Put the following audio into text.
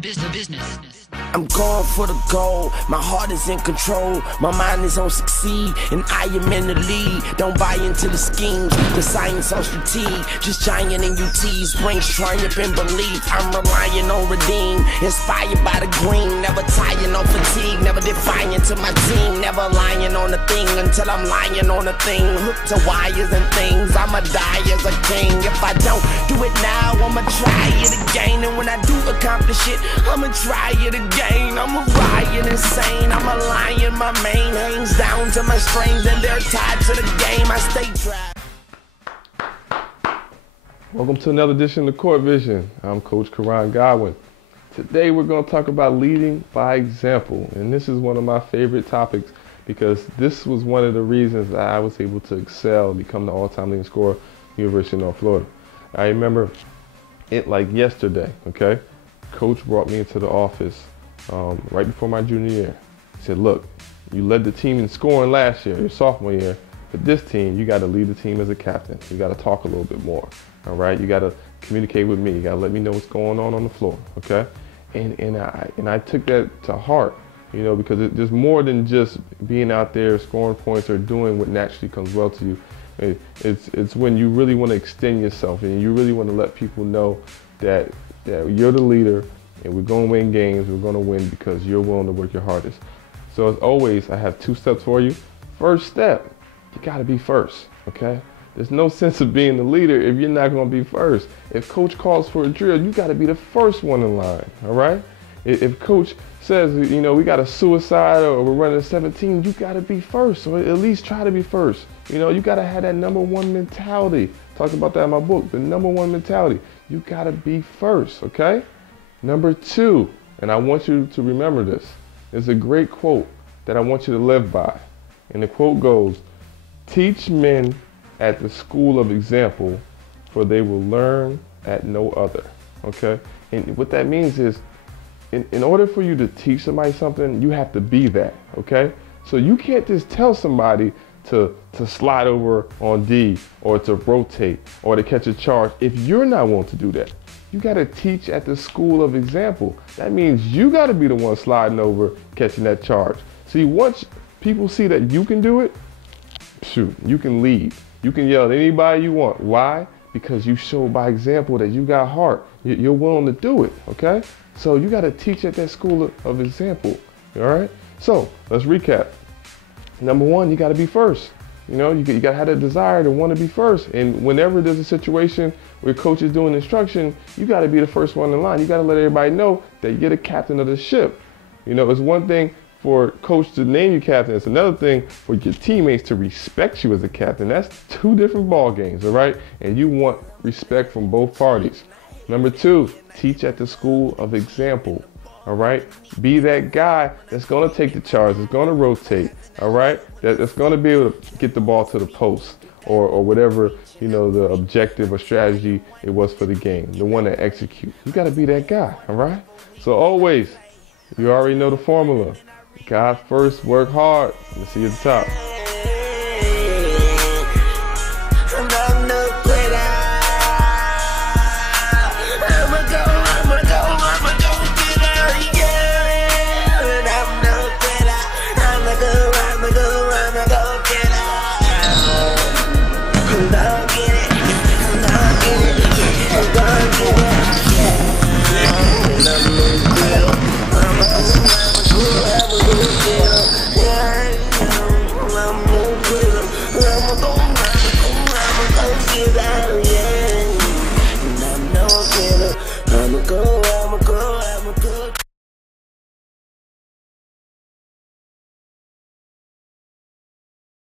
business. I'm going for the goal, my heart is in control, my mind is on succeed, and I am in the lead. Don't buy into the schemes, the science on strategy, just giant in UTs, brains triumph and belief. I'm relying on redeem, inspired by the green, never tired, no fatigue, never defying to my team, never lying on a thing until I'm lying on a thing, hooked to wires and things. I'ma die as a king. If I don't do it now, I'ma try it again, and when I do accomplish it, I'ma try it again. I'm a riot insane, I'm a lion, my mane hangs down to my strings, and they're tied to the game. I stay trapped. Welcome to another edition of Court Vision. I'm Coach Koran Godwin. Today we're going to talk about leading by example, and this is one of my favorite topics because this was one of the reasons that I was able to excel and become the all-time leading scorer at the University of North Florida. I remember it like yesterday, okay? Coach brought me into the office right before my junior year. He said, look, you led the team in scoring last year, your sophomore year, but this team, you got to lead the team as a captain. You got to talk a little bit more, all right? You got to communicate with me. You got to let me know what's going on the floor, okay? And I took that to heart, you know, because there's more than just being out there scoring points or doing what naturally comes well to you. It's when you really want to extend yourself and you really want to let people know that you're the leader, and we're going to win games. We're going to win because you're willing to work your hardest. So as always, I have 2 steps for you. First step, you got to be first, okay? There's no sense of being the leader if you're not going to be first. If coach calls for a drill, you got to be the first one in line, all right? If coach says, you know, we got a suicide or we're running a 17, you got to be first, or at least try to be first. You know, you got to have that #1 mentality. Talked about that in my book, the #1 mentality. You got to be first, okay? Number 2, and I want you to remember this, is a great quote that I want you to live by. And the quote goes, teach men at the school of example, for they will learn at no other, okay? And what that means is, in order for you to teach somebody something, you have to be that, okay? So you can't just tell somebody to slide over on D or to rotate or to catch a charge if you're not willing to do that. You got to teach at the school of example. That means you got to be the one sliding over, catching that charge. See, once people see that you can do it, shoot, you can lead. You can yell at anybody you want. Why? Because you show by example that you got heart. You're willing to do it, okay? So you got to teach at that school of example, all right? So let's recap. Number 1, you got to be first. You know, you got to have that desire to want to be first. And whenever there's a situation where coach is doing instruction, you got to be the first one in line. You got to let everybody know that you're the captain of the ship. You know, it's one thing for coach to name you captain. It's another thing for your teammates to respect you as a captain. That's 2 different ball games, all right? And you want respect from both parties. Number 2, teach at the school of example. All right, be that guy that's going to take the charge, that's going to rotate, all right, that's going to be able to get the ball to the post or whatever, you know, the objective or strategy it was for the game, the one that executes. You got to be that guy, all right? So always, you already know the formula. God first, work hard. Let's see you at the top. I'm